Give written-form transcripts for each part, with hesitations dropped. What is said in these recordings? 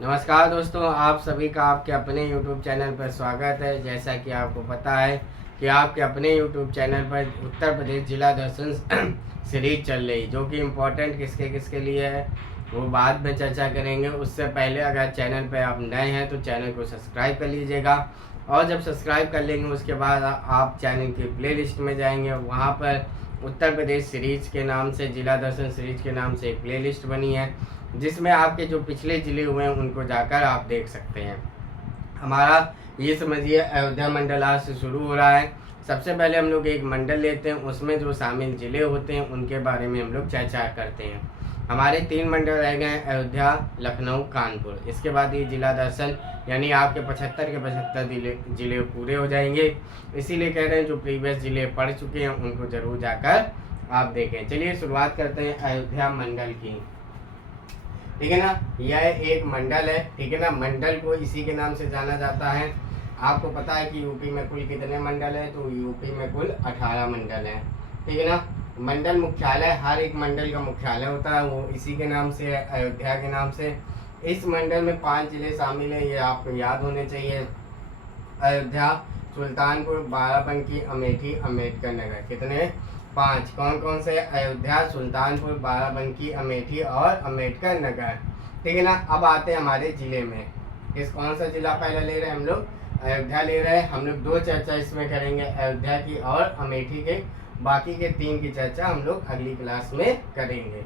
नमस्कार दोस्तों, आप सभी का आपके अपने YouTube चैनल पर स्वागत है। जैसा कि आपको पता है कि आपके अपने YouTube चैनल पर उत्तर प्रदेश जिला दर्शन सीरीज चल रही, जो कि इम्पोर्टेंट किसके किसके लिए है वो बाद में चर्चा करेंगे। उससे पहले अगर चैनल पर आप नए हैं तो चैनल को सब्सक्राइब कर लीजिएगा, और जब सब्सक्राइब कर लेंगे उसके बाद आप चैनल की प्लेलिस्ट में जाएंगे। वहाँ पर उत्तर प्रदेश सीरीज के नाम से, जिला दर्शन सीरीज के नाम से एक प्लेलिस्ट बनी है, जिसमें आपके जो पिछले जिले हुए हैं उनको जाकर आप देख सकते हैं। हमारा ये समझिए अयोध्या मंडल आज से शुरू हो रहा है। सबसे पहले हम लोग एक मंडल लेते हैं, उसमें जो शामिल जिले होते हैं उनके बारे में हम लोग चर्चा करते हैं। हमारे 3 मंडल रह गए हैं, अयोध्या, लखनऊ, कानपुर। इसके बाद ये जिला दर्शन यानी आपके 75 के 75 जिले पूरे हो जाएंगे। इसीलिए कह रहे हैं जो प्रीवियस जिले पढ़ चुके हैं उनको जरूर जाकर आप देखें। चलिए शुरुआत करते हैं अयोध्या मंडल की। ठीक है ना, यह एक मंडल है। ठीक है ना, मंडल को इसी के नाम से जाना जाता है। आपको पता है कि यूपी में कुल कितने मंडल है, तो यूपी में कुल 18 मंडल है। ठीक है ना, मंडल मुख्यालय, हर एक मंडल का मुख्यालय होता है, वो इसी के नाम से है, अयोध्या के नाम से। इस मंडल में 5 जिले शामिल है, ये आपको याद होने चाहिए। अयोध्या, सुल्तानपुर, बाराबंकी, अमेठी, अम्बेडकर नगर। कितने? 5। कौन कौन से? अयोध्या, सुल्तानपुर, बाराबंकी, अमेठी और अम्बेडकर नगर। ठीक है ना, अब आते हैं हमारे जिले में। कौन सा जिला पहले ले रहे हैं हम लोग? अयोध्या ले रहे हैं। हम लोग 2 चर्चा इसमें करेंगे, अयोध्या की और अमेठी के। बाकी के 3 की चर्चा हम लोग अगली क्लास में करेंगे।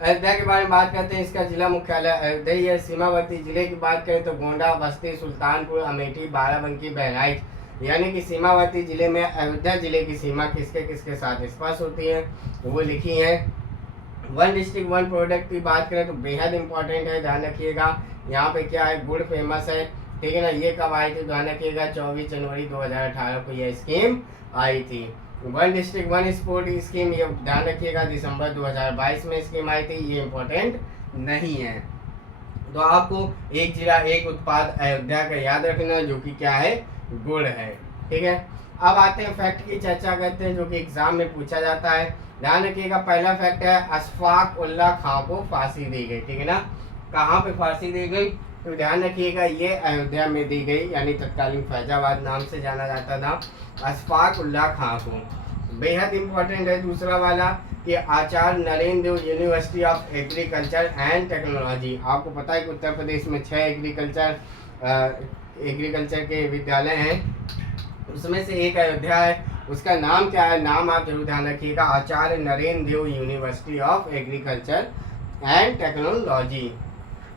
अयोध्या के बारे में बात करते हैं। इसका जिला मुख्यालय अयोध्या है। सीमावर्ती जिले की बात करें तो गोंडा, बस्ती, सुल्तानपुर, अमेठी, बाराबंकी, बहराइच, यानी कि सीमावर्ती जिले में अयोध्या जिले की सीमा किसके किसके साथ स्पर्श होती है वो लिखी है। 1 डिस्ट्रिक्ट 1 प्रोडक्ट की बात करें तो बेहद इंपॉर्टेंट है, ध्यान रखिएगा। यहाँ पे क्या है, गुड़ फेमस है। ठीक है ना, ये कब आई थी? ध्यान रखिएगा 24 जनवरी 2018 को यह स्कीम आई थी। 1 डिस्ट्रिक्ट 1 स्पोर्ट स्कीम, ये ध्यान रखिएगा दिसंबर 2022 में स्कीम आई थी। ये इम्पोर्टेंट नहीं है, तो आपको एक जिला एक उत्पाद अयोध्या का याद रखना, जो कि क्या है? गुड़ है। ठीक है, अब आते हैं फैक्ट की चर्चा करते हैं, जो कि एग्जाम में पूछा जाता है। ध्यान रखिएगा, पहला फैक्ट है अशफाक उल्लाह खां को फांसी दी गई। ठीक है ना, कहाँ पे फांसी दी गई? तो ध्यान रखिएगा, ये अयोध्या में दी गई, यानी तत्कालीन फैजाबाद नाम से जाना जाता था, अशफाक उल्लाह खां को। बेहद इंपॉर्टेंट है दूसरा वाला कि Acharya Narendra Dev university of agriculture and technology. आपको पता है कि उत्तर प्रदेश में 6 एग्रीकल्चर के विद्यालय हैं, उसमें से एक अयोध्या है। उसका नाम क्या है? नाम आप जरूर ध्यान रखिएगा, Acharya Narendra Dev university of agriculture and technology.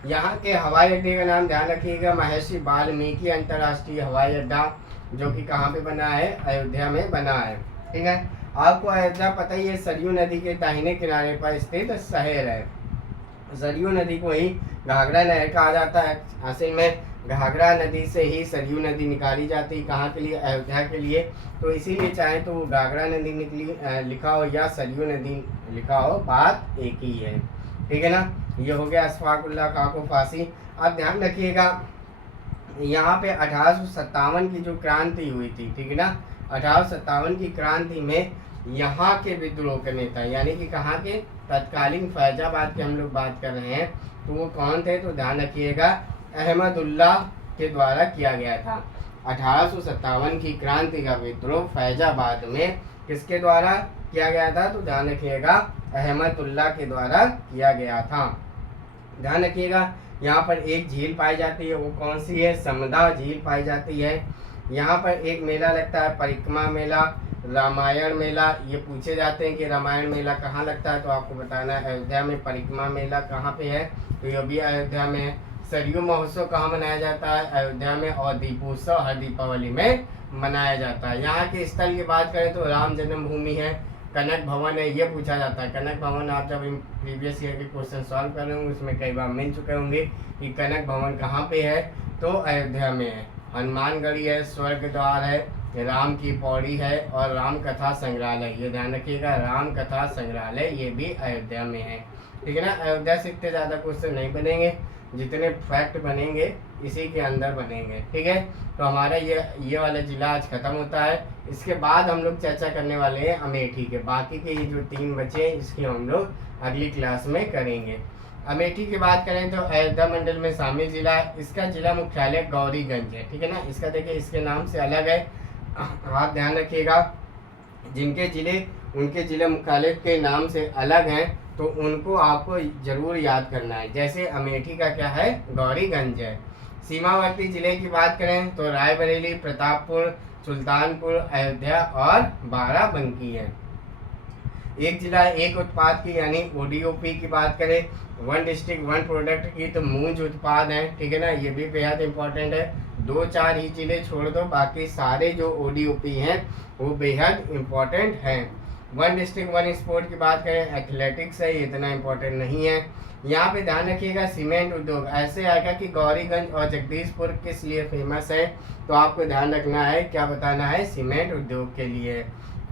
यहाँ के हवाई अड्डे का नाम ध्यान रखिएगा, महर्षि वाल्मीकि अंतर्राष्ट्रीय हवाई अड्डा, जो कि कहाँ पे बना है? अयोध्या में बना है। ठीक है, आपको अयोध्या पता ही है, सरयू नदी के दाहिने किनारे पर स्थित शहर है। सरयू नदी को ही घाघरा नहर कहा जाता है। असल में घाघरा नदी से ही सरयू नदी निकाली जाती है। कहाँ के लिए? अयोध्या के लिए। तो इसीलिए चाहे तो घाघरा नदी निकली लिखा हो या सरयू नदी लिखा हो, बात एक ही है। ठीक है ना, ये हो गया अशफाक उल्लाह खां को फांसी। अब ध्यान रखिएगा, यहाँ पे 1857 की जो क्रांति हुई थी, ठीक है ना, 1857 की क्रांति में यहाँ के विद्रोह के नेता, यानी कि कहाँ के? तत्कालीन फैजाबाद की हम लोग बात कर रहे हैं, तो वो कौन थे? तो ध्यान रखिएगा, अहमदुल्ला के द्वारा किया गया था। 1857 की क्रांति का विद्रोह फैजाबाद में किसके द्वारा किया गया था? तो ध्यान रखिएगा, अहमदुल्ला के द्वारा किया गया था। ध्यान रखिएगा, यहाँ पर एक झील पाई जाती है, वो कौन सी है? समदा झील पाई जाती है। यहाँ पर एक मेला लगता है, परिक्रमा मेला, रामायण मेला। ये पूछे जाते हैं कि रामायण मेला कहाँ लगता है, तो आपको बताना है अयोध्या में। परिक्रमा मेला कहाँ पे है? तो ये भी अयोध्या में है। सरयू महोत्सव कहाँ मनाया जाता है? अयोध्या में। और दीपोत्सव हर दीपावली में मनाया जाता है। यहाँ के स्थल की बात करें तो राम जन्मभूमि है, कनक भवन है, ये पूछा जाता है। कनक भवन आप जब प्रीवियस ईयर के क्वेश्चन सॉल्व कर रहे होंगे उसमें कई बार मिल चुके होंगे कि कनक भवन कहाँ पे है, तो अयोध्या में है। हनुमानगढ़ी है, स्वर्ग द्वार है, राम की पौड़ी है और राम कथा संग्रहालय, ये ध्यान रखिएगा, राम कथा संग्रहालय ये भी अयोध्या में है। ठीक है ना, अयोध्या से इतने ज़्यादा क्वेश्चन नहीं बनेंगे, जितने फैक्ट बनेंगे इसी के अंदर बनेंगे। ठीक है, तो हमारा ये वाला जिला आज खत्म होता है। इसके बाद हम लोग चर्चा करने वाले हैं अमेठी के। बाकी के ये जो 3 बचे हैं इसकी हम लोग अगली क्लास में करेंगे। अमेठी की बात करें तो अयोध्या मंडल में शामिल जिला है। इसका जिला मुख्यालय गौरीगंज है, ठीक है ना। इसका देखिए इसके नाम से अलग है, आप ध्यान रखिएगा। जिनके जिले उनके जिला मुख्यालय के नाम से अलग हैं तो उनको आपको जरूर याद करना है। जैसे अमेठी का क्या है, गौरीगंज है। सीमावर्ती जिले की बात करें तो रायबरेली, प्रतापपुर, सुल्तानपुर, अयोध्या और बाराबंकी है। एक जिला एक उत्पाद की यानी ओडीओपी की बात करें, वन डिस्ट्रिक्ट वन प्रोडक्ट की, तो मूंज उत्पाद है, ठीक है ना। ये भी बेहद इंपॉर्टेंट है। 2-4 ही जिले छोड़ दो, बाकी सारे जो ओडीओपी हैं वो बेहद इंपॉर्टेंट हैं। वन डिस्ट्रिक्ट वन स्पोर्ट की बात करें, एथलेटिक्स है, ये इतना इंपॉर्टेंट नहीं है। यहाँ पे ध्यान रखिएगा सीमेंट उद्योग, ऐसे आएगा कि गौरीगंज और जगदीशपुर किस लिए फेमस है, तो आपको ध्यान रखना है, क्या बताना है, सीमेंट उद्योग के लिए।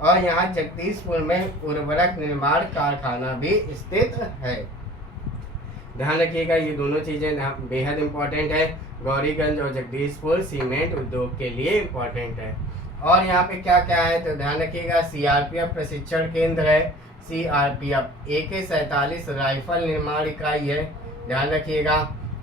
और यहाँ जगदीशपुर में उर्वरक निर्माण कारखाना भी स्थित है। ध्यान रखिएगा ये दोनों चीजें बेहद इंपॉर्टेंट है। गौरीगंज और जगदीशपुर सीमेंट उद्योग के लिए इंपॉर्टेंट है। और यहाँ पे क्या क्या है तो ध्यान रखिएगा, सीआरपीएफ प्रशिक्षण केंद्र है, सीआरपीएफ AK-47 राइफल निर्माण इकाई है, ध्यान रखिएगा।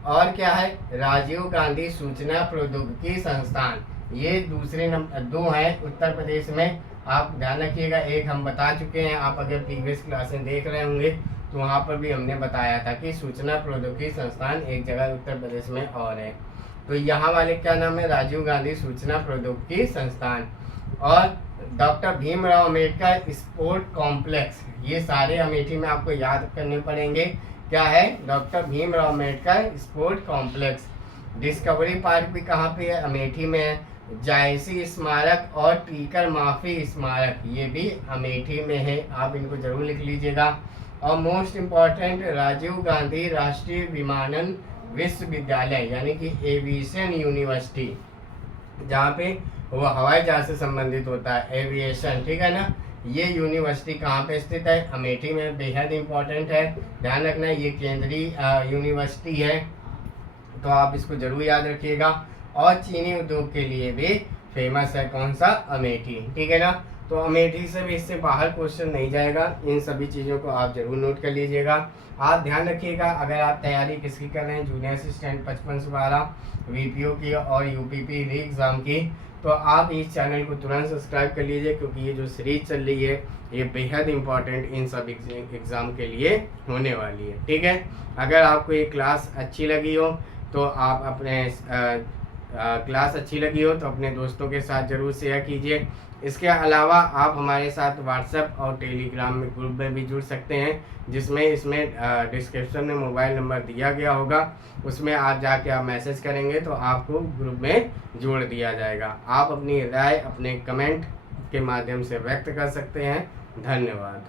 और क्या है, राजीव गांधी सूचना प्रौद्योगिकी संस्थान, ये दूसरे नंबर 2 है उत्तर प्रदेश में, आप ध्यान रखिएगा। एक हम बता चुके हैं, आप अगर प्रीवियस क्लासें देख रहे होंगे तो वहाँ पर भी हमने बताया था कि सूचना प्रौद्योगिकी संस्थान एक जगह उत्तर प्रदेश में और है। तो यहाँ वाले क्या नाम है, राजीव गांधी सूचना प्रौद्योगिकी संस्थान। और doctor Bhimrao Ambedkar sport complex, ये सारे अमेठी में आपको याद करने पड़ेंगे। क्या है, doctor Bhimrao Ambedkar sport complex. Discovery park भी कहाँ पे है, अमेठी में है। जायसी स्मारक और टीकर माफी स्मारक, ये भी अमेठी में है, आप इनको जरूर लिख लीजिएगा। और मोस्ट इम्पॉर्टेंट, राजीव गांधी राष्ट्रीय विमानन विश्वविद्यालय यानी कि एविएशन यूनिवर्सिटी, जहाँ पे वो हवाई जहाज से संबंधित होता है, एविएशन, ठीक है ना। ये यूनिवर्सिटी कहाँ पे स्थित है, अमेठी में, बेहद इंपॉर्टेंट है, ध्यान रखना। ये केंद्रीय यूनिवर्सिटी है, तो आप इसको जरूर याद रखिएगा। और चीनी उद्योग के लिए भी फेमस है, कौन सा, अमेठी, ठीक है ना। तो अमेठी से भी इससे बाहर क्वेश्चन नहीं जाएगा, इन सभी चीज़ों को आप जरूर नोट कर लीजिएगा। आप ध्यान रखिएगा, अगर आप तैयारी किसकी कर रहे हैं, जूनियर असिस्टेंट 55 से 12 VPO की और UPP री एग्ज़ाम की, तो आप इस चैनल को तुरंत सब्सक्राइब कर लीजिए, क्योंकि ये जो सीरीज चल रही है ये बेहद इंपॉर्टेंट इन सब एग्ज़ाम के लिए होने वाली है, ठीक है। अगर आपको ये क्लास अच्छी लगी हो तो आप अपने क्लास अच्छी लगी हो तो अपने दोस्तों के साथ ज़रूर शेयर कीजिए। इसके अलावा आप हमारे साथ व्हाट्सएप और टेलीग्राम में ग्रुप में भी जुड़ सकते हैं, जिसमें इसमें डिस्क्रिप्शन में मोबाइल नंबर दिया गया होगा, उसमें आप जाके आप मैसेज करेंगे तो आपको ग्रुप में जोड़ दिया जाएगा। आप अपनी राय अपने कमेंट के माध्यम से व्यक्त कर सकते हैं। धन्यवाद।